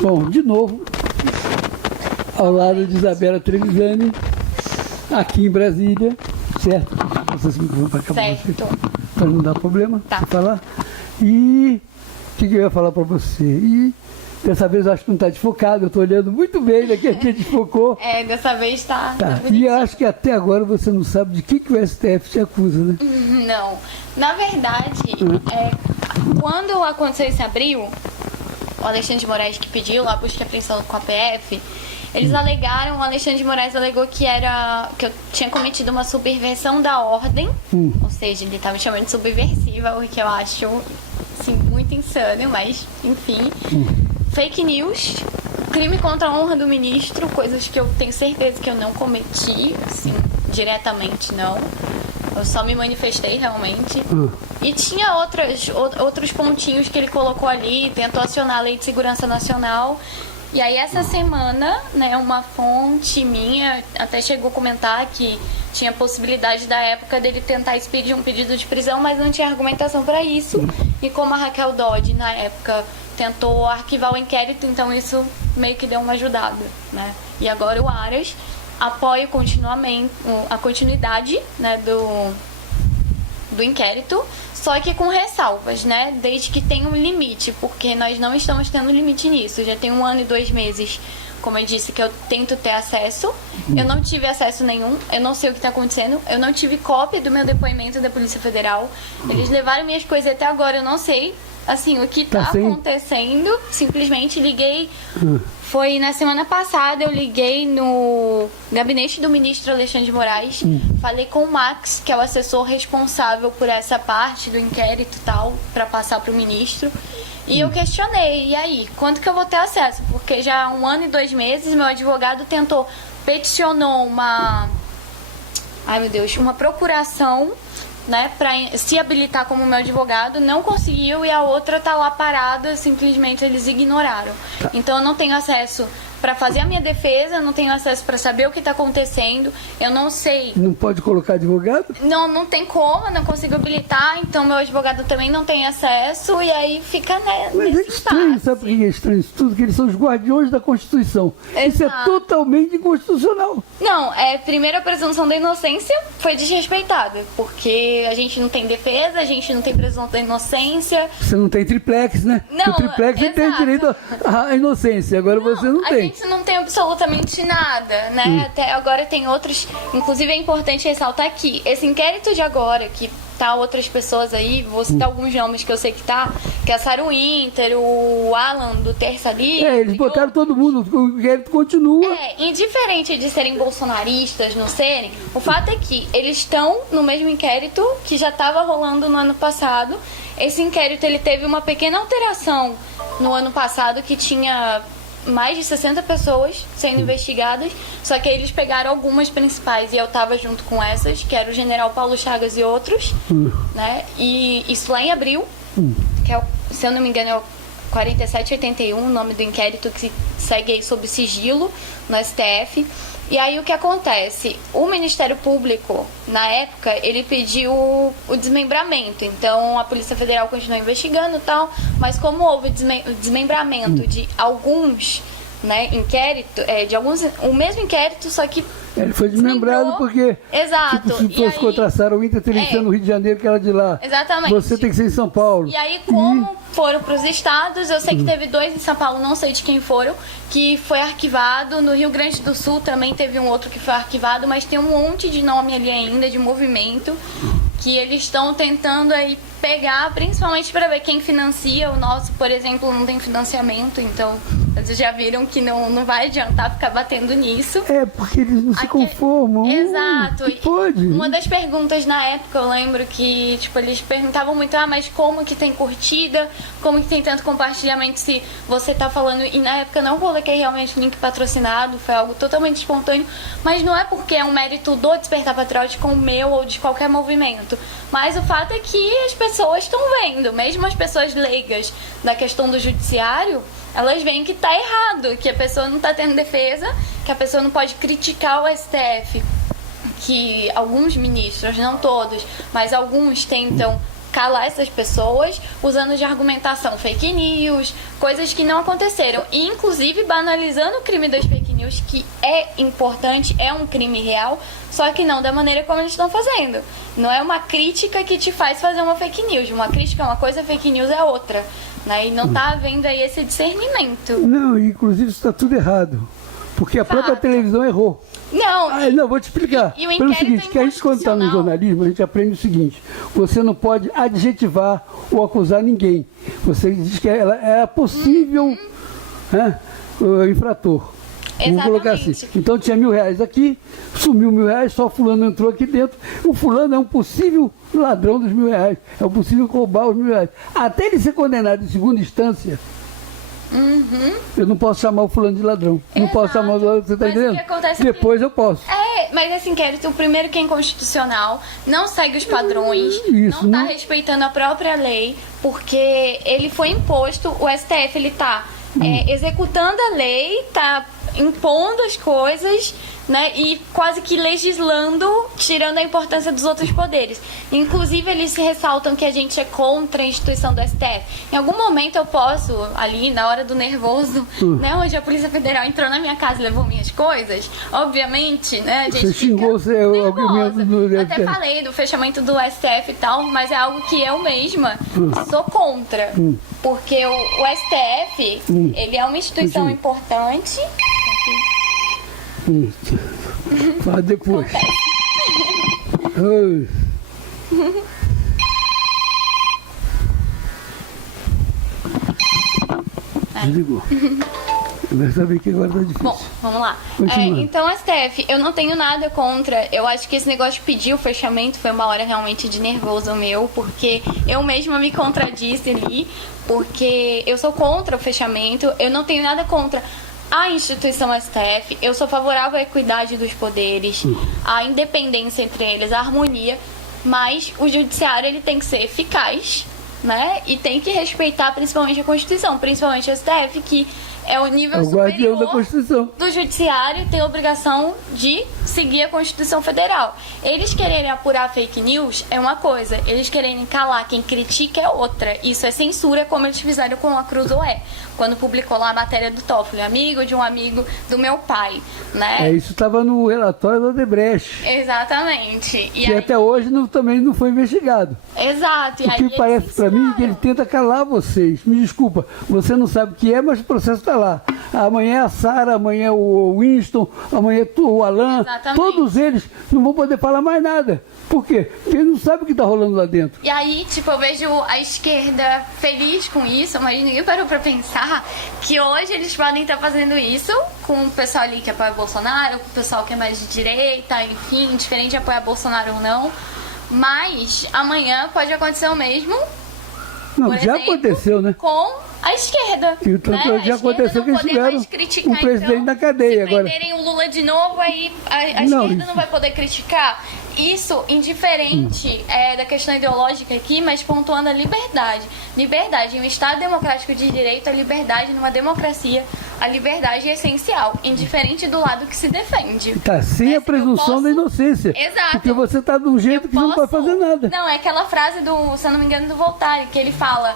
Bom, de novo, ao lado de Isabela Trevisani, aqui em Brasília, certo? Vocês me vão para cá para não dar problema, tá. Falar. E o que eu ia falar para você? E dessa vez eu acho que não está desfocado, eu estou olhando muito bem, daqui a gente desfocou. Dessa vez está. Tá. E acho que até agora você não sabe de que o STF te acusa, né? Não. Na verdade, quando aconteceu esse abril, o Alexandre de Moraes que pediu a busca e apreensão com a PF, eles alegaram, o Alexandre de Moraes alegou que eu tinha cometido uma subversão da ordem, ou seja, ele estava me chamando de subversiva, o que eu acho assim, muito insano, mas enfim. Fake news, crime contra a honra do ministro, coisas que eu tenho certeza que eu não cometi, assim, diretamente não. Eu só me manifestei realmente. E tinha outros pontinhos que ele colocou ali, tentou acionar a Lei de Segurança Nacional. E aí essa semana, né, uma fonte minha até chegou a comentar que tinha possibilidade da época dele tentar expedir um pedido de prisão, mas não tinha argumentação para isso. E como a Raquel Dodge, na época, tentou arquivar o inquérito, então isso meio que deu uma ajudada, né? E agora o Aras apoia a continuidade, né, do inquérito, só que com ressalvas, né? Desde que tenha um limite, porque nós não estamos tendo limite nisso. Já tem 1 ano e 2 meses, como eu disse, que eu tento ter acesso. Eu não tive acesso nenhum, eu não sei o que está acontecendo. Eu não tive cópia do meu depoimento da Polícia Federal. Eles levaram minhas coisas até agora, eu não sei, assim, o que está acontecendo. Simplesmente liguei... Foi na semana passada, eu liguei no gabinete do ministro Alexandre de Moraes, falei com o Max, que é o assessor responsável por essa parte do inquérito e tal, para passar para o ministro. E eu questionei, e aí, quando que eu vou ter acesso? Porque já há 1 ano e 2 meses, meu advogado peticionou uma procuração, né, para se habilitar como meu advogado, não conseguiu, e a outra tá lá parada, simplesmente eles ignoraram. Então eu não tenho acesso para fazer a minha defesa, não tenho acesso para saber o que está acontecendo, eu não sei. Não pode colocar advogado? Não tem como, não consigo habilitar, então meu advogado também não tem acesso, e aí fica, né, mas é estranho, sabe por que é estranho isso tudo? Que eles são os guardiões da Constituição. Exato. Isso é totalmente inconstitucional. Não, primeiro a presunção da inocência foi desrespeitada, porque a gente não tem defesa, a gente não tem presunção da inocência. Você não tem triplex, né? Não, o triplex tem direito à inocência, agora você não tem. A gente não tem absolutamente nada, né? Até agora tem outros. Inclusive é importante ressaltar que esse inquérito de agora, que tá outras pessoas aí, vou citar alguns nomes que eu sei que é a Sarah Winter, o Alan do Terça Livre. Eles botaram todo mundo, o inquérito continua. Indiferente de serem bolsonaristas, não serem, o fato é que eles estão no mesmo inquérito que já estava rolando no ano passado. Esse inquérito ele teve uma pequena alteração no ano passado, que tinha mais de 60 pessoas sendo investigadas, só que aí eles pegaram algumas principais e eu tava junto com essas, que era o general Paulo Chagas e outros, né? E isso lá em abril, que é, se eu não me engano, é o 4781, o nome do inquérito, que segue aí sob sigilo no STF. E aí o que acontece? O Ministério Público, na época, ele pediu o desmembramento. Então a Polícia Federal continuou investigando e tal, mas como houve desmembramento de alguns, né, o mesmo inquérito, só que ele foi desmembrado porque, exato, tipo, se fosse contra a Sarah Winter, teria que ser no Rio de Janeiro, que era de lá. Exatamente. Você tem que ser em São Paulo. E aí, como foram para os estados, eu sei que teve 2 em São Paulo, não sei de quem foram, que foi arquivado. No Rio Grande do Sul também teve um outro que foi arquivado, mas tem um monte de nome ali ainda, de movimento, que eles estão tentando aí pegar, principalmente para ver quem financia. O nosso, por exemplo, não tem financiamento, então vocês já viram que não vai adiantar ficar batendo nisso. Porque eles não se conformam. Exato. Pode. Uma das perguntas na época, eu lembro que, tipo, eles perguntavam muito, mas como que tem curtida, como que tem tanto compartilhamento se você tá falando, e na época eu não coloquei realmente link patrocinado, foi algo totalmente espontâneo, mas não é porque é um mérito do Despertar Patriótico o meu ou de qualquer movimento, mas o fato é que as pessoas estão vendo, mesmo as pessoas leigas da questão do judiciário, elas veem que tá errado, que a pessoa não tá tendo defesa, que a pessoa não pode criticar o STF, que alguns ministros, não todos, mas alguns tentam calar essas pessoas usando de argumentação fake news, coisas que não aconteceram. E, inclusive, banalizando o crime das fake news, que é importante, é um crime real, só que não da maneira como eles estão fazendo. Não é uma crítica que te faz fazer uma fake news. Uma crítica é uma coisa, fake news é outra. Né? E não está havendo aí esse discernimento. Não, inclusive isso está tudo errado. Porque a própria televisão errou. Não, não, vou te explicar. E o Pelo inquérito seguinte, que a gente quando está no jornalismo, a gente aprende o seguinte: você não pode adjetivar ou acusar ninguém. Você diz que ela é possível infrator. Vamos colocar assim. Então tinha R$1.000 aqui, sumiu R$1.000, só fulano entrou aqui dentro. O fulano é um possível ladrão dos R$1.000, é um possível roubar os R$1.000. Até ele ser condenado em segunda instância, eu não posso chamar o fulano de ladrão. Não posso chamar o ladrão, você está entendendo? Depois eu posso. Mas esse inquérito, o primeiro que é inconstitucional, não segue os padrões, Isso, não está respeitando a própria lei, porque ele foi imposto, o STF ele está executando a lei, está impondo as coisas, né, e quase que legislando, tirando a importância dos outros poderes. Inclusive, eles se ressaltam que a gente é contra a instituição do STF. Em algum momento eu posso, ali, na hora do nervoso, né, onde a Polícia Federal entrou na minha casa e levou minhas coisas, obviamente, né, a gente você xingou o argumento do STF. Até falei do fechamento do STF e tal, mas é algo que eu mesma sou contra. Porque o STF, ele é uma instituição importante. Fala depois. Desligou. Eu sabia que agora tá difícil. Bom, vamos lá. Então, STF, eu não tenho nada contra. Eu acho que esse negócio de pedir o fechamento foi uma hora realmente de nervoso meu, porque eu mesma me contradisse ali, porque eu sou contra o fechamento, eu não tenho nada contra a instituição STF, eu sou favorável à equidade dos poderes, à independência entre eles, à harmonia, mas o judiciário ele tem que ser eficaz, né? E tem que respeitar principalmente a Constituição, principalmente o STF, que é o nível superior da Constituição. Do judiciário, tem a obrigação de seguir a Constituição Federal. Eles quererem apurar fake news é uma coisa, eles quererem calar quem critica é outra. Isso é censura, como eles fizeram com a Cruzoé, quando publicou lá a matéria do Toffoli, amigo de um amigo do meu pai, né? Isso estava no relatório da Odebrecht. Exatamente. Que até hoje também não foi investigado. Exato. O que parece para mim é que ele tenta calar vocês. Me desculpa, você não sabe o que é, mas o processo está lá. Amanhã é a Sara, amanhã é o Winston, amanhã é o Alan. Exatamente. Todos eles não vão poder falar mais nada. Por quê? Porque eles não sabem o que está rolando lá dentro. E aí, tipo, eu vejo a esquerda feliz com isso, mas ninguém parou pra pensar que hoje eles podem estar fazendo isso com o pessoal ali que apoia Bolsonaro, com o pessoal que é mais de direita, enfim, diferente de apoiar Bolsonaro ou não. Mas amanhã pode acontecer o mesmo. Não, já aconteceu, né? Com a esquerda. E tanto né? já aconteceu que eles tiveram o presidente então, na cadeia se agora. Se prenderem o Lula de novo, aí a esquerda não vai poder criticar. Isso indiferente da questão ideológica aqui, mas pontuando a liberdade. Liberdade em um Estado democrático de direito, a liberdade numa democracia, a liberdade é essencial, indiferente do lado que se defende. Tá, sem a presunção da inocência. Exato. Porque você tá de um jeito que não pode fazer nada. Não, é aquela frase do, se eu não me engano, do Voltaire, que ele fala...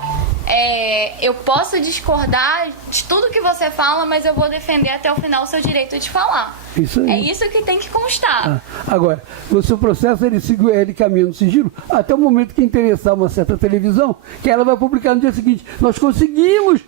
eu posso discordar de tudo que você fala, mas eu vou defender até o final o seu direito de falar. Isso aí. É isso que tem que constar. Agora, o seu processo ele caminha no sigilo até o momento que interessar uma certa televisão, que ela vai publicar no dia seguinte. Nós conseguimos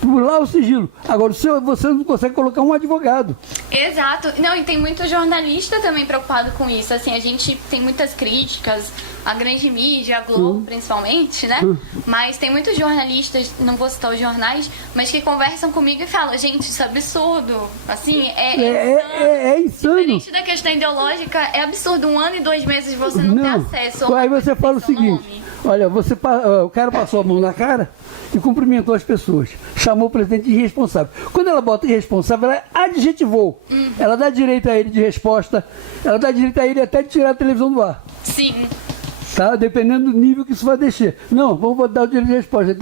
pular o sigilo. Agora, você não consegue colocar um advogado. Exato. Não, e tem muito jornalista também preocupado com isso. Assim, a gente tem muitas críticas, a grande mídia, a Globo principalmente, né? Mas tem muitos jornalistas, não vou citar os jornais, mas que conversam comigo e falam, gente, isso é absurdo. Assim, é insano. Diferente da questão ideológica, é absurdo 1 ano e 2 meses você não ter acesso. Aí você fala o seguinte, olha, o cara passou a mão na cara e cumprimentou as pessoas. Chamou o presidente de irresponsável. Quando ela bota irresponsável, ela adjetivou. Ela dá direito a ele de resposta, ela dá direito a ele até de tirar a televisão do ar. Sim. Tá? Dependendo do nível que isso vai deixar. Não, vamos dar o direito de resposta.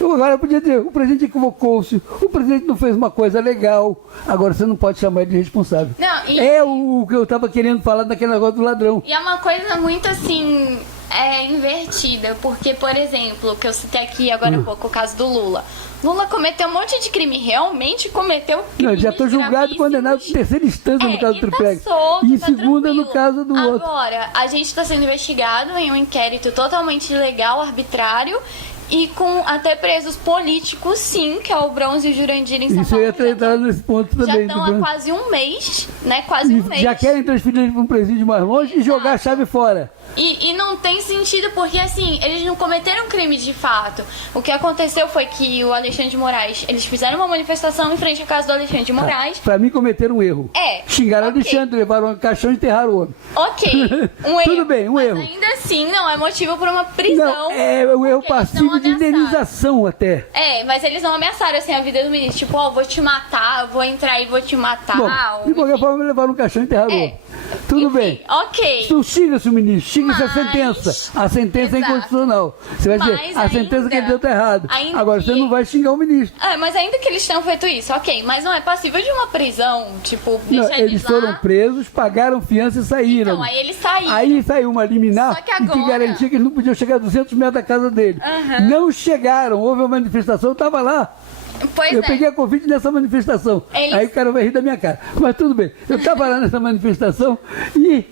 Agora eu podia dizer, o presidente equivocou-se, o presidente não fez uma coisa legal. Agora você não pode chamar ele de responsável. Não, É o que eu estava querendo falar daquele negócio do ladrão. E é uma coisa muito assim, invertida, porque, por exemplo, o que eu citei aqui agora há pouco, o caso do Lula. Lula cometeu um monte de crime, realmente cometeu crime. Não, já estou julgado e condenado em terceira instância no caso do triplex. Tá solto, e em tá segunda tranquilo. no caso do outro. Agora, a gente está sendo investigado em um inquérito totalmente ilegal, arbitrário, e com até presos políticos, sim, que é o Bronze e o Jurandir em São Isso eu ia Paulo. entrar nesse ponto Já também. estão há quase um mês, né? Quase um mês. Já querem transferir ele para um presídio mais longe e jogar a chave fora. E não tem sentido, porque assim, eles não cometeram crime de fato. O que aconteceu foi que o Alexandre de Moraes, eles fizeram uma manifestação em frente à casa do Alexandre de Moraes. Para mim cometeram um erro. Xingaram ok. Alexandre, levaram um caixão e enterraram o homem. Ok, um erro. Tudo bem, mas erro. ainda assim não é motivo para uma prisão. Não, é um erro porque eles passivo não de ameaçaram. indenização até. Mas eles não ameaçaram assim a vida do ministro. Tipo, ó, vou te matar, vou entrar e vou te matar. Bom, de qualquer forma, levaram um caixão e enterraram o homem. Tudo bem. Ok. Então xinga-se o ministro, xinga-se a sentença. A sentença é Exato. inconstitucional. Você vai dizer, Mas a sentença que ele deu tá errado. ainda Agora que- você não vai xingar o ministro. Mas ainda que eles tenham feito isso, ok. Mas não é passível de uma prisão, tipo, Não, deixar eles lá. foram presos, pagaram fiança e saíram. Então, aí eles saíram. Aí saiu uma liminar Só que e que agora- garantia que eles não podiam chegar a 200 metros da casa dele. Não chegaram, houve uma manifestação, eu estava lá. Pois Eu é. peguei a Covid nessa manifestação. Eles- Aí o cara vai rir da minha cara. Mas tudo bem. Eu estava lá nessa manifestação e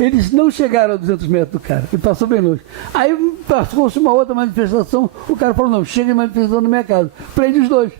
eles não chegaram a 200 metros do cara. Ele passou bem longe. Aí passou-se uma outra manifestação. O cara falou, não, chega de manifestação na minha casa. Prende os dois.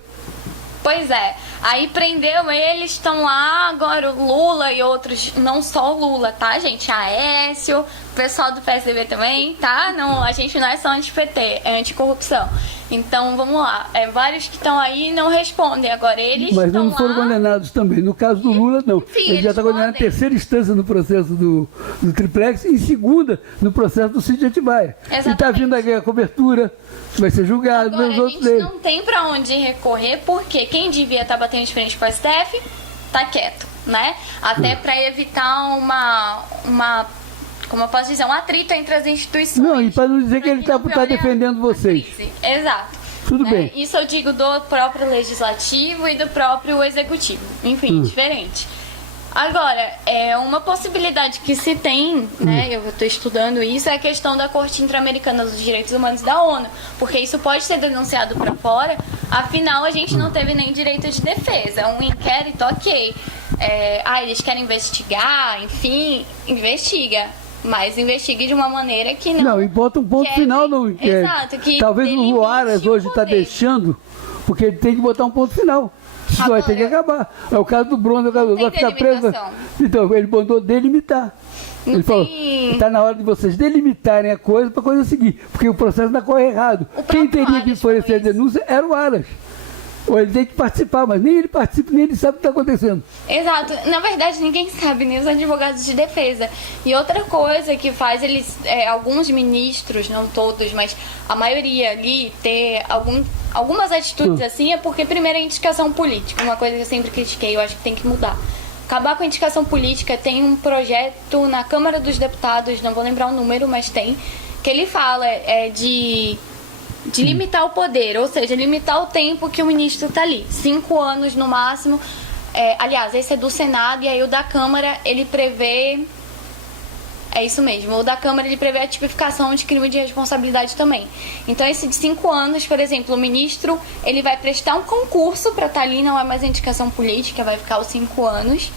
Pois é. Aí prendeu, eles estão lá, agora o Lula e outros, não só o Lula, tá, gente? Aécio, o pessoal do PSDB também, tá? Não, a gente não é só anti-PT, é anticorrupção. Então, vamos lá. Vários que estão aí não respondem. Agora, eles Mas estão não foram lá... condenados também. No caso do Lula, não. Enfim, ele já eles está condenado em podem. terceira instância no processo do triplex e em segunda no processo do sítio de Atibaia. E está Exatamente. vindo a cobertura, vai ser julgado Agora, pelos a outros gente dele. não tem pra onde recorrer, porque quem devia estar batendo de frente com o STF tá quieto, né? Até pra evitar uma como eu posso dizer, um atrito entre as instituições. Não, e para não dizer que ele está não piore defendendo a vocês. crise. Exato. Tudo Né? bem. Isso eu digo do próprio legislativo e do próprio executivo. Enfim, diferente. Agora, uma possibilidade que se tem, né, eu estou estudando isso, é a questão da Corte Interamericana dos Direitos Humanos da ONU, porque isso pode ser denunciado para fora, afinal a gente não teve nem direito de defesa. Um inquérito, ok. Eles querem investigar, enfim, investiga. Mas investigue de uma maneira que não... Não, e bota um ponto quebre- final no inquérito. Exato, que Talvez o delimite Luaras o hoje está poder. deixando, porque ele tem que botar um ponto final. Isso vai ter que acabar. É o caso do Bronze, o caso do tem vai ficar preso. delimitação. Então, ele mandou delimitar. Não Ele falou, tem- está na hora de vocês delimitarem a coisa para a coisa seguir, porque o processo ainda corre errado. Quem próprio teria que Aras oferecer a falou isso. denúncia era o Aras. Ou ele tem que participar, mas nem ele participa, nem ele sabe o que está acontecendo. Exato. Na verdade, ninguém sabe, nem os advogados de defesa. E outra coisa que faz eles, alguns ministros, não todos, mas a maioria ali, ter algumas atitudes assim, é porque, primeiro, é indicação política. Uma coisa que eu sempre critiquei, eu acho que tem que mudar. Acabar com a indicação política. Tem um projeto na Câmara dos Deputados, não vou lembrar o número, mas tem, que ele fala de limitar o poder, ou seja, limitar o tempo que o ministro está ali. 5 anos no máximo. Aliás, esse é do Senado, e aí o da Câmara, ele prevê... É isso mesmo, o da Câmara, ele prevê a tipificação de crime de responsabilidade também. Então, esse de 5 anos, por exemplo, o ministro, ele vai prestar um concurso para estar ali, não é mais a indicação política, vai ficar os 5 anos,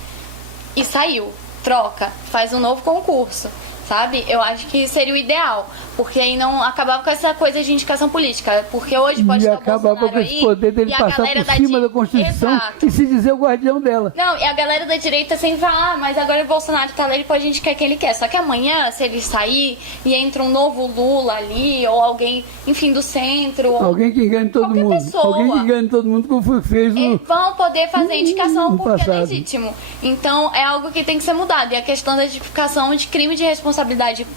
e saiu, troca, faz um novo concurso. Sabe? Eu acho que seria o ideal, porque aí não acabava com essa coisa de indicação política, porque hoje pode E estar o acabava Bolsonaro com esse aí, poder dele e a passar galera por cima da Constituição Exato. e se dizer o guardião dela. Não, e a galera da direita sempre fala, mas agora o Bolsonaro tá lá, ele pode indicar quem ele quer. Só que amanhã, se ele sair e entra um novo Lula ali, ou alguém, enfim, do centro, ou Alguém que engane todo qualquer mundo. pessoa. Alguém que engane todo mundo, como fez eles o... vão poder fazer indicação no porque é passado. legítimo. Então, é algo que tem que ser mudado. E a questão da tipificação de crime de responsabilidade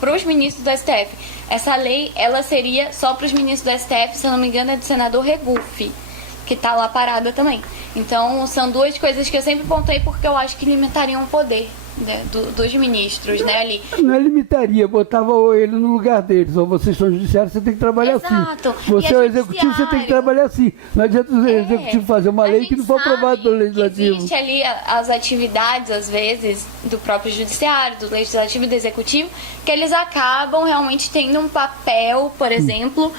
para os ministros do STF. Essa lei, ela seria só para os ministros do STF, se eu não me engano, é do senador Regufe, que tá lá parada também. Então, são duas coisas que eu sempre pontei porque eu acho que limitariam o poder dos ministros, né, ali. Não é limitaria, botava ele no lugar deles. Ou vocês são judiciários, você tem que trabalhar Exato. assim. Você é o executivo, você tem que trabalhar assim. Não adianta o executivo fazer uma lei que não for aprovada pelo legislativo. Existe ali as atividades, às vezes, do próprio judiciário, do legislativo e do executivo, que eles acabam realmente tendo um papel, por exemplo,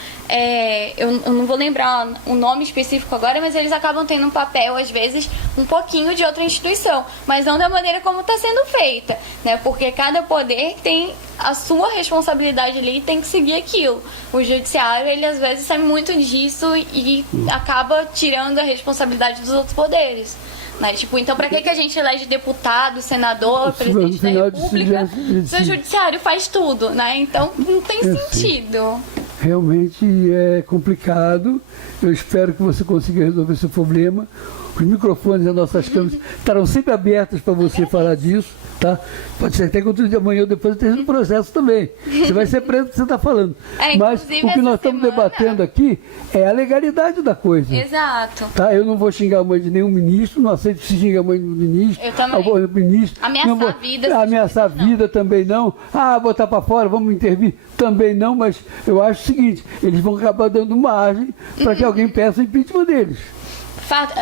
eu não vou lembrar o nome específico agora, mas eles acabam tendo um papel, às vezes, um pouquinho de outra instituição, mas não da maneira como está sendo feita, né? Porque cada poder tem a sua responsabilidade ali e tem que seguir aquilo. O judiciário, ele às vezes sai muito disso e acaba tirando a responsabilidade dos outros poderes. Né? Tipo, então pra que a gente elege deputado, senador, presidente da república se o judiciário faz tudo, né? Então não tem sentido. Realmente é complicado. Eu espero que você consiga resolver esse problema. Os microfones das nossas câmeras estarão sempre abertos para você falar disso, tá? Pode ser até que outro dia, amanhã ou depois esteja no processo também. Você vai ser preso porque você está falando. Mas o que nós estamos debatendo aqui é a legalidade da coisa. Exato. Tá? Eu não vou xingar a mãe de nenhum ministro, não aceito que se xingue a mãe do ministro. Eu também. Ministro, ameaçar a vida. Ameaçar a vida também não. Botar para fora, vamos intervir também não, mas eu acho o seguinte, eles vão acabar dando margem para que alguém peça o impeachment deles.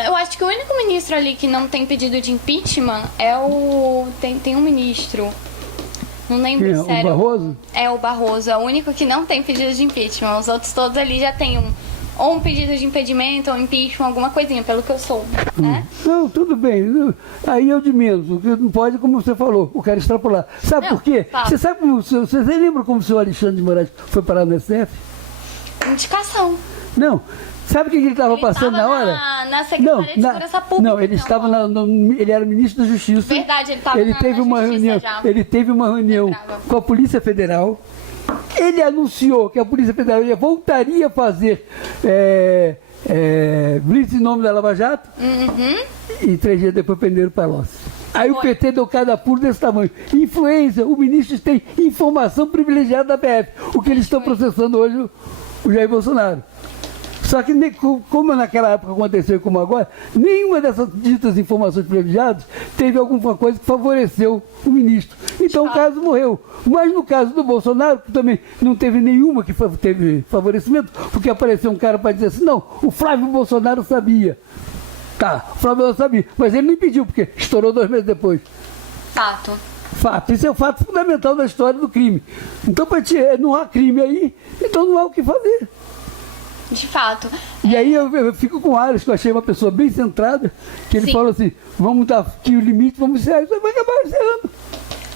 Eu acho que o único ministro ali que não tem pedido de impeachment é o... Tem um ministro. Não lembro, sério. O Barroso? É, o Barroso. É o único que não tem pedido de impeachment. Os outros todos ali já tem ou um pedido de impedimento, ou impeachment, alguma coisinha, pelo que eu soube, né? Não, tudo bem. Aí é o de menos. O que não pode, como você falou, o cara extrapolar. Sabe por quê? Você sabe como... Você lembra como o senhor Alexandre de Moraes foi parar no STF? Indicação. Não. Sabe o que ele estava passando na hora? Na Secretaria de Segurança Pública. Não, ele estava ele era ministro da Justiça. Verdade, ele estava Ele teve uma reunião com a Polícia Federal. Ele anunciou que a Polícia Federal voltaria a fazer blitz em nome da Lava Jato. E 3 dias depois prenderam o Palocci. Aí o PT deu cada pulo desse tamanho. Influência, o ministro tem informação privilegiada da PF. O que eles estão processando hoje, o Jair Bolsonaro. Só que, como naquela época aconteceu como agora, nenhuma dessas ditas informações privilegiadas teve alguma coisa que favoreceu o ministro. Então o caso morreu. Mas no caso do Bolsonaro, que também não teve nenhuma que teve favorecimento, porque apareceu um cara para dizer assim, não, o Flávio Bolsonaro sabia. Tá, o Flávio Bolsonaro sabia, mas ele não impediu, porque estourou 2 meses depois. Fato. Isso é o fato fundamental da história do crime. Então, não há crime aí, então não há o que fazer. De fato. E aí eu fico com o Ares, que eu achei uma pessoa bem centrada, que ele falou assim, vamos dar aqui o limite, vamos encerrar, isso vai acabar encerrando.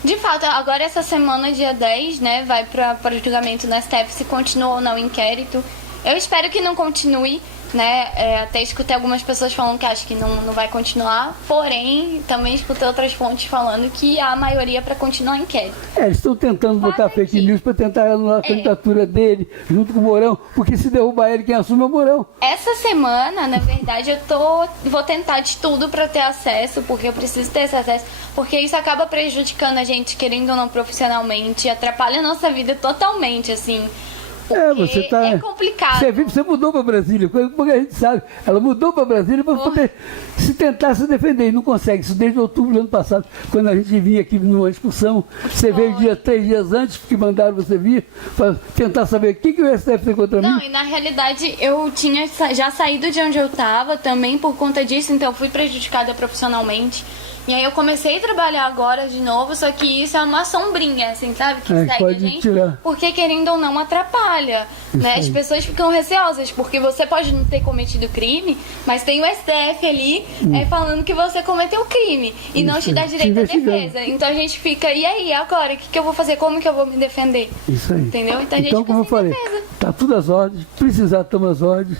De fato, agora essa semana, dia 10, né, vai para o julgamento no STF se continua ou não o inquérito. Eu espero que não continue, né? Até escutei algumas pessoas falando que acham que não vai continuar, porém, também escutei outras fontes falando que há a maioria para continuar o inquérito. Eles estão tentando botar fake news para tentar anular a candidatura dele, junto com o Mourão, porque se derrubar ele, quem assume é o Mourão. Essa semana, na verdade, vou tentar de tudo para ter acesso, porque eu preciso ter esse acesso, porque isso acaba prejudicando a gente, querendo ou não, profissionalmente, atrapalha a nossa vida totalmente, assim. Você é complicado. Você mudou para Brasília, porque a gente sabe. Ela mudou para Brasília para poder tentar se defender. E não consegue. Isso desde outubro do ano passado, quando a gente vinha aqui numa discussão. Você veio 3 dias antes, porque mandaram você vir, para tentar saber o que o STF tem contra mim. Não, e na realidade eu tinha já saído de onde eu estava também por conta disso, então eu fui prejudicada profissionalmente. E aí eu comecei a trabalhar agora de novo, só que isso é uma sombrinha, assim, sabe? Que segue a gente, tirar. Porque querendo ou não atrapalha, né? As pessoas ficam receosas, porque você pode não ter cometido crime, mas tem o STF ali falando que você cometeu crime e não te dá direito à defesa. Então a gente fica, e aí, agora? O que eu vou fazer? Como que eu vou me defender? Isso aí. Entendeu? Então a gente fica como eu falei, tá tudo às ordens, precisar tomar as ordens,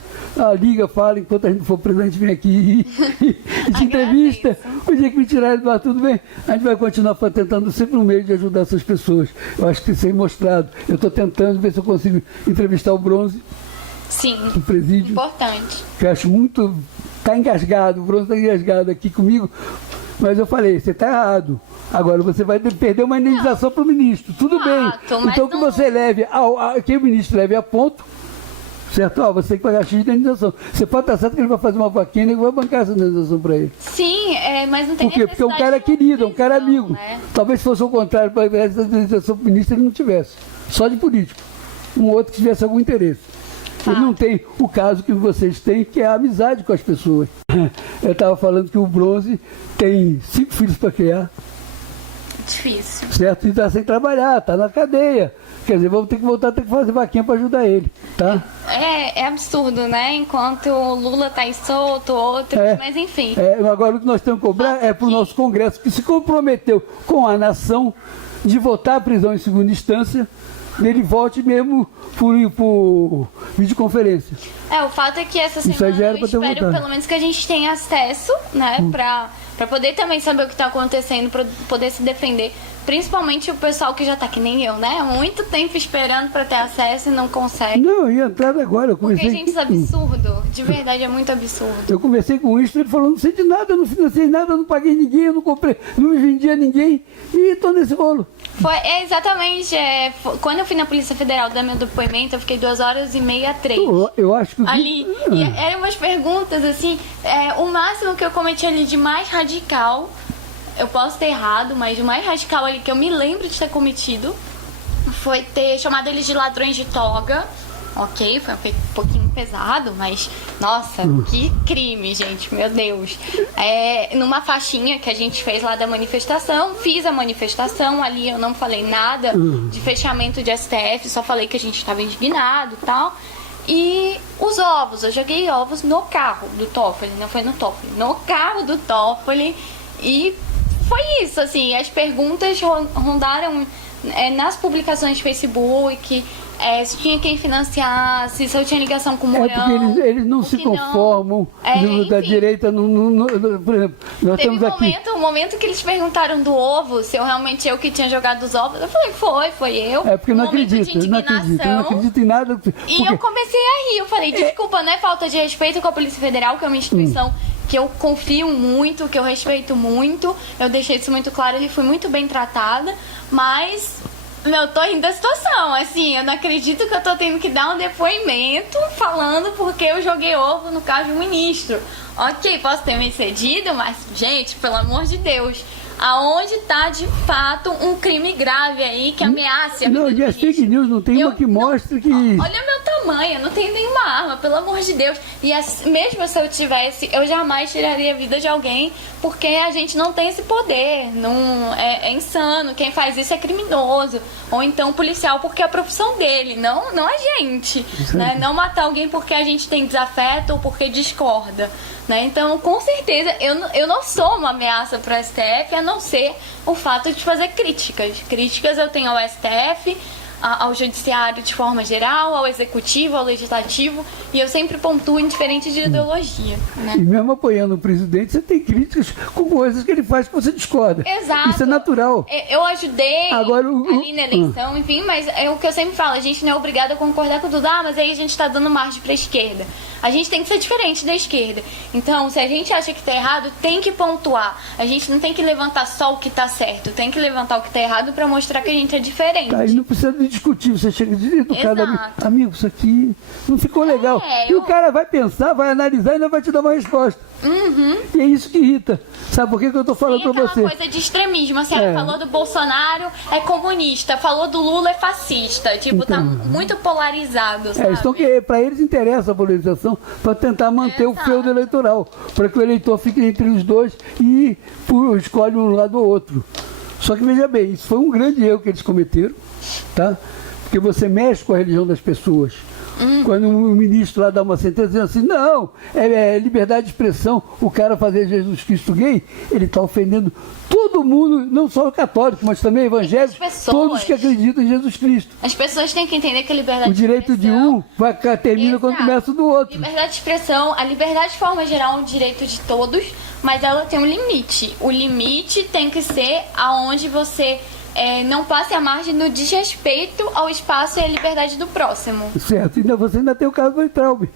liga, fala, enquanto a gente for preso, a gente vem aqui e te entrevista. O dia que me tirar ele do ar, tudo bem, a gente vai continuar tentando sempre um meio de ajudar essas pessoas. Eu acho que isso é mostrado. Eu estou tentando ver se eu consigo entrevistar o Bronze. Sim, no presídio. Importante. Que eu acho muito... Está engasgado, o Bronze está engasgado aqui comigo. Mas eu falei, você está errado. Agora você vai perder uma indenização para o ministro. Tudo bem. Então que você leve, que o ministro leve a ponto certo? Ó, você tem que pagar X de indenização. Você pode estar certo que ele vai fazer uma vaquinha e ele vai bancar essa indenização para ele. Sim, mas não tem Por quê? Porque é um cara querido, é um cara amigo. Né? Talvez se fosse o contrário, para essa indenização para o ministro ele não tivesse. Só de político. Um outro que tivesse algum interesse. Ele não tem o caso que vocês têm, que é a amizade com as pessoas. Eu estava falando que o Bronze tem 5 filhos para criar. Difícil. Certo? E está sem trabalhar, está na cadeia. Quer dizer, vamos ter que voltar a ter que fazer vaquinha para ajudar ele, tá? É absurdo, né? Enquanto o Lula tá aí solto, outros, mas enfim. Agora o que nós temos que cobrar é para o nosso Congresso, que se comprometeu com a nação de votar a prisão em segunda instância, ele volte mesmo por videoconferência. O fato é que essa semana eu espero pelo menos que a gente tenha acesso, né, para poder também saber o que está acontecendo, para poder se defender. Principalmente o pessoal que já tá que nem eu, né? Há muito tempo esperando para ter acesso e não consegue. Não, eu ia entrar agora. Porque, gente, isso é absurdo. De verdade, é muito absurdo. Eu conversei com o Winston, ele falou, não sei de nada, não financei nada, não paguei ninguém, eu não comprei, não me vendi a ninguém e tô nesse rolo. Exatamente. Quando eu fui na Polícia Federal dar meu depoimento, eu fiquei 2h30, 3. Eu acho que... Ali. E eram umas perguntas, assim, o máximo que eu cometi ali de mais radical... Eu posso ter errado, mas o mais radical ali que eu me lembro de ter cometido foi ter chamado eles de ladrões de toga. Ok, foi um pouquinho pesado, mas nossa, que crime, gente, meu Deus. Numa faixinha que a gente fez lá da manifestação, fiz a manifestação, ali eu não falei nada de fechamento de STF, só falei que a gente estava indignado e tal. E os ovos, eu joguei ovos no carro do Toffoli, não foi no Toffoli, no carro do Toffoli. E foi isso, assim, as perguntas rondaram nas publicações do Facebook, se tinha quem financiasse, se eu tinha ligação com o Mourão. Porque eles não se conformam da direita, por exemplo, nós teve temos aqui... um momento que eles perguntaram do ovo, se eu realmente que tinha jogado os ovos, eu falei, foi eu. Porque não acredito em nada. Porque... E eu comecei a rir, eu falei, desculpa, não é falta de respeito com a Polícia Federal, que é uma instituição... que eu confio muito, que eu respeito muito, eu deixei isso muito claro, ele foi muito bem tratada, mas eu tô rindo da situação, assim, eu não acredito que eu tô tendo que dar um depoimento falando porque eu joguei ovo no carro do ministro. Ok, posso ter me excedido, mas, gente, pelo amor de Deus, aonde tá de fato um crime grave aí que ameaça a vida Não, e as fake news não tem uma que mostra que... Olha o meu tamanho, eu não tenho nenhuma arma, pelo amor de Deus. E mesmo se eu tivesse, eu jamais tiraria a vida de alguém, porque a gente não tem esse poder. Não, é insano, quem faz isso é criminoso. Ou então policial, porque é a profissão dele, não a gente. Né? Não matar alguém porque a gente tem desafeto ou porque discorda. Né? Então, com certeza, eu não sou uma ameaça para o STF, a não ser o fato de fazer críticas. Críticas eu tenho ao STF, ao judiciário de forma geral, ao executivo, ao legislativo, e eu sempre pontuo indiferente de ideologia. Né? E mesmo apoiando o presidente, você tem críticas com coisas que ele faz que você discorda. Exato. Isso é natural. Eu ajudei ali na eleição, enfim, mas é o que eu sempre falo, a gente não é obrigado a concordar com tudo. Mas aí a gente tá dando margem pra esquerda. A gente tem que ser diferente da esquerda. Então, se a gente acha que tá errado, tem que pontuar. A gente não tem que levantar só o que tá certo, tem que levantar o que tá errado pra mostrar que a gente é diferente. Aí não precisa discutir, você chega de educado, amigo, isso aqui não ficou legal. E o cara vai pensar, vai analisar e ainda vai te dar uma resposta. E é isso que irrita. Sabe por que eu tô falando pra você? Aquela coisa de extremismo, assim, falou do Bolsonaro, é comunista, falou do Lula, é fascista. Tipo, tá muito polarizado, sabe? Pra eles interessa a polarização para tentar manter o feudo eleitoral, para que o eleitor fique entre os dois e escolhe um lado ou outro. Só que veja bem, isso foi um grande erro que eles cometeram, tá? Porque você mexe com a religião das pessoas. Quando o ministro lá dá uma sentença dizendo assim, não, é liberdade de expressão, o cara fazer Jesus Cristo gay, ele está ofendendo todo mundo, não só o católico, mas também evangélicos, todos que acreditam em Jesus Cristo. As pessoas têm que entender que a liberdade de expressão... O direito de um termina quando começa o do outro. Liberdade de expressão, a liberdade de forma geral é um direito de todos, mas ela tem um limite. O limite tem que ser aonde você... não passe a margem no desrespeito ao espaço e à liberdade do próximo. Certo, você ainda tem o caso do Weintraub,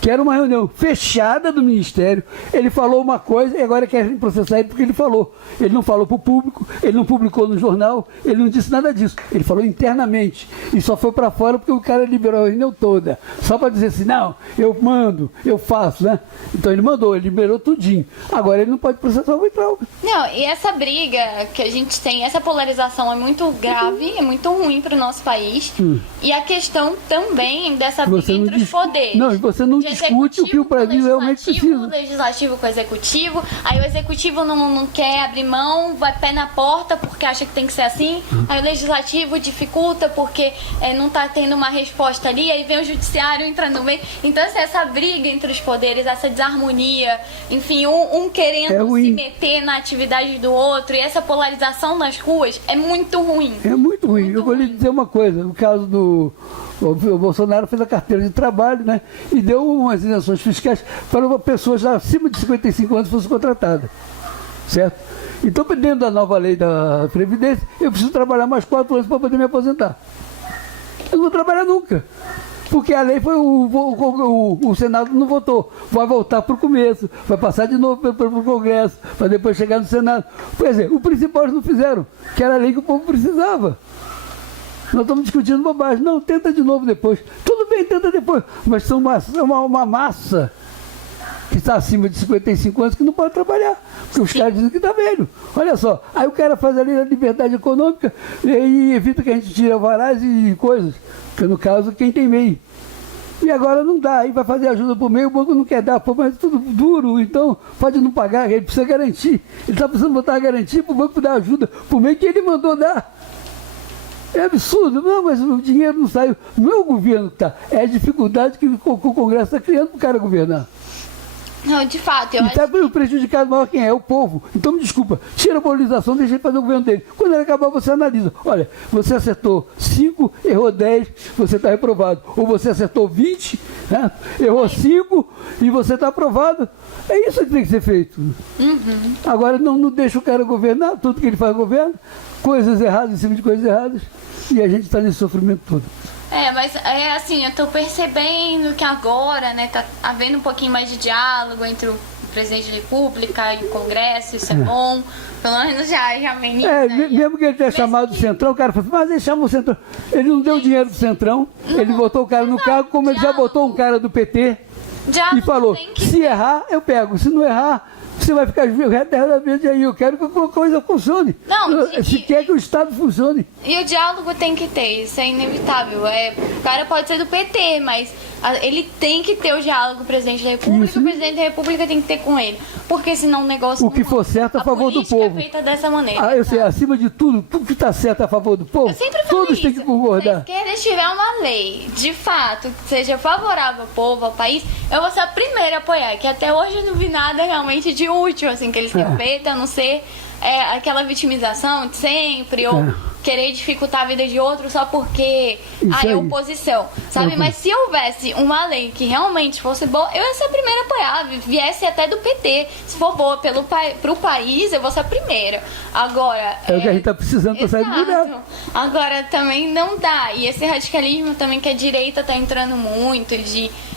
que era uma reunião fechada do Ministério. Ele falou uma coisa e agora querem processar ele porque ele falou. Ele não falou para o público, ele não publicou no jornal, ele não disse nada disso. Ele falou internamente e só foi para fora porque o cara liberou a reunião toda. Só para dizer assim, não, eu mando, eu faço, né? Então ele mandou, ele liberou tudinho. Agora ele não pode processar o Weintraub. Não, e essa briga que a gente tem, essa polarização é muito grave, é muito ruim para o nosso país. E a questão também dessa briga entre os poderes. Não, e você não discute o que o Brasil realmente precisa. O legislativo com o executivo, aí o executivo não quer abrir mão, vai pé na porta porque acha que tem que ser assim, aí o legislativo dificulta porque não está tendo uma resposta ali, aí vem o judiciário entrando no meio. Então, assim, essa briga entre os poderes, essa desarmonia, enfim, um querendo se meter na atividade do outro, e essa polarização nas ruas é muito ruim. É muito ruim. Eu vou lhe dizer uma coisa, no caso do... O Bolsonaro fez a carteira de trabalho, né? E deu umas isenções fiscais para pessoas acima de 55 anos fossem contratadas. Certo? Então, dentro da nova lei da Previdência, eu preciso trabalhar mais 4 anos para poder me aposentar. Eu não vou trabalhar nunca. Porque a lei foi o Senado não votou. Vai voltar para o começo, vai passar de novo para o Congresso, para depois chegar no Senado. Quer dizer, o principal eles não fizeram, que era a lei que o povo precisava. Nós estamos discutindo bobagem. Não, tenta de novo depois. Tudo bem, tenta depois. Mas são uma massa que está acima de 55 anos que não pode trabalhar. Porque os caras dizem que está velho. Olha só. Aí o cara faz a lei da liberdade econômica e evita que a gente tire varais e coisas. Que no caso, quem tem MEI. E agora não dá. Aí vai fazer ajuda para o MEI, o banco não quer dar. Pô, mas é tudo duro, então pode não pagar. Ele precisa garantir. Ele está precisando botar a garantia para o banco dar ajuda para o MEI que ele mandou dar. É absurdo, não, mas o dinheiro não saiu. Não é o governo que está, é a dificuldade que o Congresso está criando para o cara governar. Não, de fato, eu acho que... E está prejudicado maior quem é? O povo. Então me desculpa, tira a polarização, deixa ele fazer o governo dele. Quando ele acabar, você analisa. Olha, você acertou 5, errou 10, você está reprovado. Ou você acertou 20, né? Errou 5 e você está aprovado. É isso que tem que ser feito. Agora não deixa o cara governar, tudo que ele faz governo, coisas erradas em cima de coisas erradas, e a gente está nesse sofrimento todo. Mas é assim, eu tô percebendo que agora, né, tá havendo um pouquinho mais de diálogo entre o presidente da República e o Congresso, isso é bom, pelo menos já ameniza. Mesmo que ele tenha chamado o Centrão, o cara falou, mas ele chamou o Centrão. Ele não deu dinheiro pro Centrão, ele botou o cara no cargo, como ele já botou um cara do PT, e falou, se errar, eu pego, se não errar, você vai ficar o resto da vida aí. Eu quero que a coisa funcione. Se quer que o Estado funcione. E o diálogo tem que ter, isso é inevitável. O cara pode ser do PT, mas ele tem que ter o diálogo com o presidente da República, isso. O presidente da República tem que ter com ele. Porque senão o negócio o que for certo a favor do povo. É feita dessa maneira. Eu sei, acima de tudo que está certo a favor do povo, todos têm que concordar. Se a esquerda tiver uma lei, de fato, que seja favorável ao povo, ao país, eu vou ser a primeira a apoiar. Que até hoje eu não vi nada realmente de útil, assim, que eles tenham feito, a não ser aquela vitimização de sempre, ou querer dificultar a vida de outro só porque é oposição, sabe? Mas se houvesse uma lei que realmente fosse boa, eu ia ser a primeira a apoiar, viesse até do PT. Se for boa pro país, eu vou ser a primeira. Agora... É o que a gente tá precisando para sair do buraco. Agora também não dá. E esse radicalismo também que a direita tá entrando muito,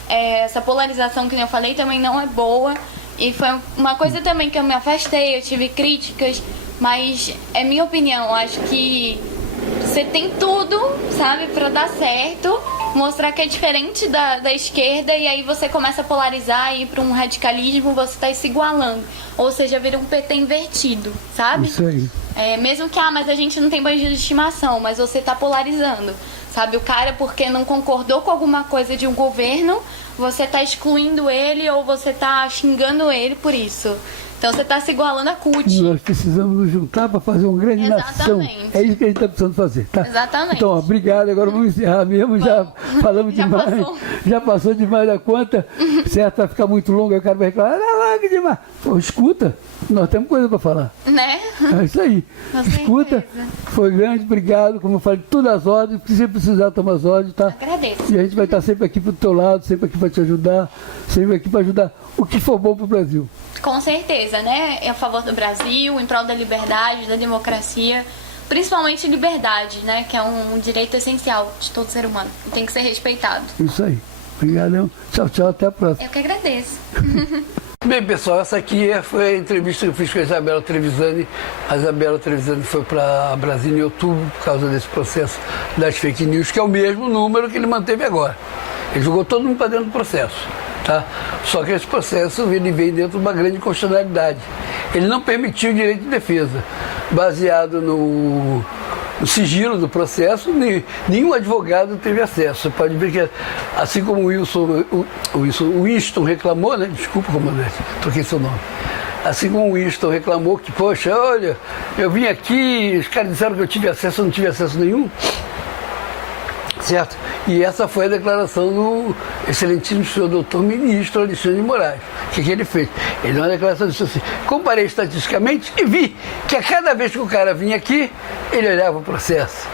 essa polarização que eu falei também não é boa. E foi uma coisa também que eu me afastei, eu tive críticas, mas é minha opinião, eu acho que você tem tudo, sabe, pra dar certo, mostrar que é diferente da esquerda, e aí você começa a polarizar e ir pra um radicalismo, você tá se igualando. Ou seja, vira um PT invertido, sabe? Isso aí. Mesmo que, mas a gente não tem bandido de estimação, mas você tá polarizando, sabe? O cara, porque não concordou com alguma coisa de um governo, você tá excluindo ele ou você tá xingando ele por isso. Então você está se igualando a CUT. Nós precisamos nos juntar para fazer uma grande nação. É isso que a gente está precisando fazer, tá? Exatamente. Então, obrigado. Agora vamos encerrar mesmo. Já falamos demais. Já passou demais da conta. Certo? Vai ficar muito longo. Aí o cara vai reclamar. É longo demais. Pô, escuta. Nós temos coisa para falar. Né? É isso aí. Escuta. Foi grande. Obrigado. Como eu falei, todas as ordens. Se você precisar, toma as ordens, tá? Agradeço. E a gente vai estar sempre aqui pro teu lado, sempre aqui para te ajudar, sempre aqui para ajudar o que for bom pro Brasil. Com certeza, né? É a favor do Brasil, em prol da liberdade, da democracia, principalmente liberdade, né? Que é um direito essencial de todo ser humano e tem que ser respeitado. Isso aí. Obrigadão. Tchau, tchau, até a próxima. Eu que agradeço. Bem, pessoal, essa aqui foi a entrevista que eu fiz com a Isabela Trevisani. A Isabela Trevisani foi para Brasília em outubro por causa desse processo das fake news, que é o mesmo número que ele manteve agora. Ele jogou todo mundo para dentro do processo, tá? Só que esse processo ele vem dentro de uma grande inconstitucionalidade. Ele não permitiu o direito de defesa, baseado no sigilo do processo, nenhum advogado teve acesso. Você pode ver que, assim como o Winston reclamou, né? Desculpa, comandante, troquei seu nome. Assim como o Winston reclamou que, poxa, olha, eu vim aqui, os caras disseram que eu tive acesso, eu não tive acesso nenhum. Certo? E essa foi a declaração do excelentíssimo senhor doutor ministro Alexandre de Moraes. O que ele fez? Ele deu uma declaração e disse assim: comparei estatisticamente e vi que a cada vez que o cara vinha aqui, ele olhava o processo.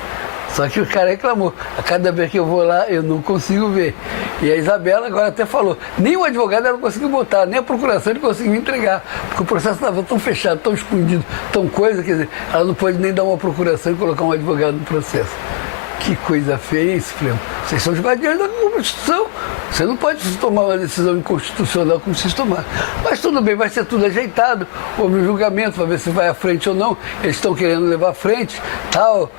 Só que o cara reclamou: a cada vez que eu vou lá, eu não consigo ver. E a Isabela agora até falou: nem o advogado ela conseguiu botar, nem a procuração ele conseguiu entregar, porque o processo estava tão fechado, tão escondido, tão coisa, quer dizer, ela não pode nem dar uma procuração e colocar um advogado no processo. Que coisa feia, Supremo. Vocês são os guardiões da Constituição. Você não pode tomar uma decisão inconstitucional como vocês tomaram. Mas tudo bem, vai ser tudo ajeitado. Houve um julgamento para ver se vai à frente ou não. Eles estão querendo levar à frente, tal.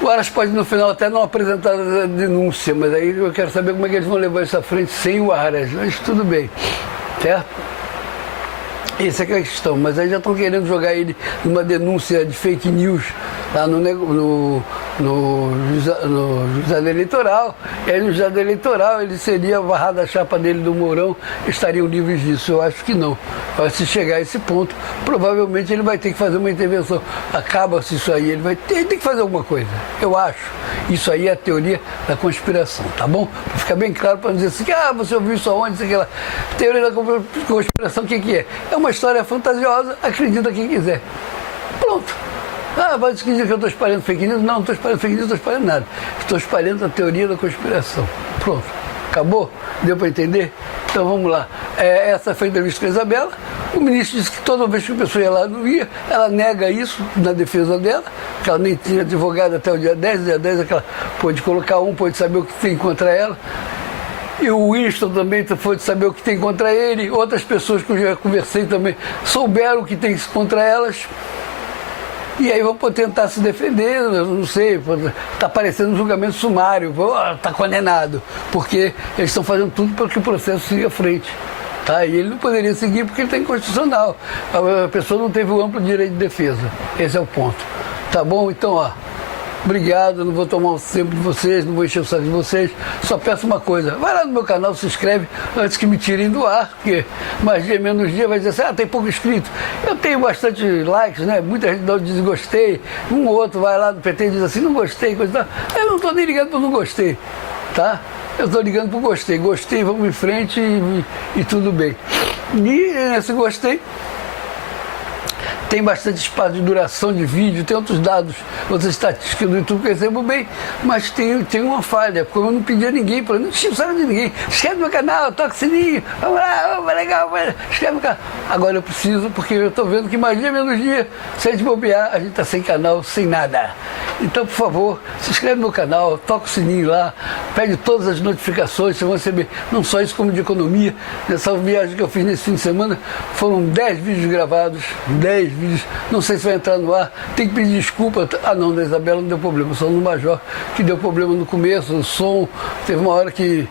O Aras pode no final até não apresentar a denúncia, mas aí eu quero saber como é que eles vão levar isso à frente sem o Aras. Mas tudo bem, certo? Essa é a questão, mas aí já estão querendo jogar ele numa denúncia de fake news lá no juizado eleitoral. E aí no juizado eleitoral ele seria varrado a chapa dele do Mourão, estariam livres disso. Eu acho que não. Mas se chegar a esse ponto, provavelmente ele vai ter que fazer uma intervenção. Acaba-se isso aí, ele tem que fazer alguma coisa. Eu acho. Isso aí é a teoria da conspiração, tá bom? Para ficar bem claro, para não dizer assim, você ouviu isso aonde, isso aqui lá. Teoria da conspiração, o que é? É uma história fantasiosa, acredita quem quiser. Pronto. Vai dizer que eu estou espalhando fake news? Não estou espalhando fake news, não estou espalhando nada. Estou espalhando a teoria da conspiração. Pronto. Acabou? Deu para entender? Então vamos lá. Essa foi a entrevista com a Isabela. O ministro disse que toda vez que a pessoa ia lá, não ia. Ela nega isso na defesa dela, que ela nem tinha advogado até o dia 10. Dia 10 é que ela pôde colocar pôde saber o que tem contra ela. E o Winston também foi saber o que tem contra ele. Outras pessoas que eu já conversei também souberam o que tem contra elas. E aí vão tentar se defender, eu não sei, está parecendo um julgamento sumário, está condenado, porque eles estão fazendo tudo para que o processo siga à frente. Tá? E ele não poderia seguir porque ele está inconstitucional. A pessoa não teve o amplo direito de defesa. Esse é o ponto. Tá bom? Então, obrigado, não vou tomar o tempo de vocês, não vou encher o saco de vocês. Só peço uma coisa, vai lá no meu canal, se inscreve antes que me tirem do ar, porque mais dia, menos dia vai dizer assim, tem pouco inscrito. Eu tenho bastante likes, né? Muita gente diz gostei, um ou outro vai lá no PT e diz assim, não gostei, coisa e tal. Eu não estou nem ligando para não gostei, tá? Eu estou ligando para gostei. Gostei, vamos em frente e tudo bem. E nesse gostei, tem bastante espaço de duração de vídeo, tem outros dados, outras estatísticas do YouTube que eu recebo bem, mas tem uma falha, porque eu não pedi a ninguém, não tinha sabe de ninguém. Inscreve no meu canal, toca o sininho, vamos lá, legal, inscreve no canal. Agora eu preciso, porque eu estou vendo que mais dia, menos dia, se a gente bobear, a gente está sem canal, sem nada. Então, por favor, se inscreve no canal, toca o sininho lá, pede todas as notificações, você vai receber não só isso como de economia. Nessa viagem que eu fiz nesse fim de semana, foram 10 vídeos gravados, 10 vídeos, não sei se vai entrar no ar, tem que pedir desculpa. Não, da Isabela não deu problema, só no Major que deu problema no começo, o som, teve uma hora que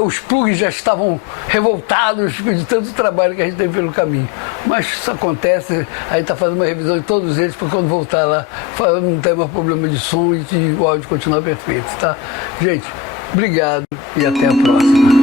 os plugs já estavam revoltados de tanto trabalho que a gente teve pelo caminho. Mas isso acontece, a gente está fazendo uma revisão de todos eles para quando voltar lá, não ter mais problema de som e o áudio continuar perfeito, tá? Gente, obrigado e até a próxima.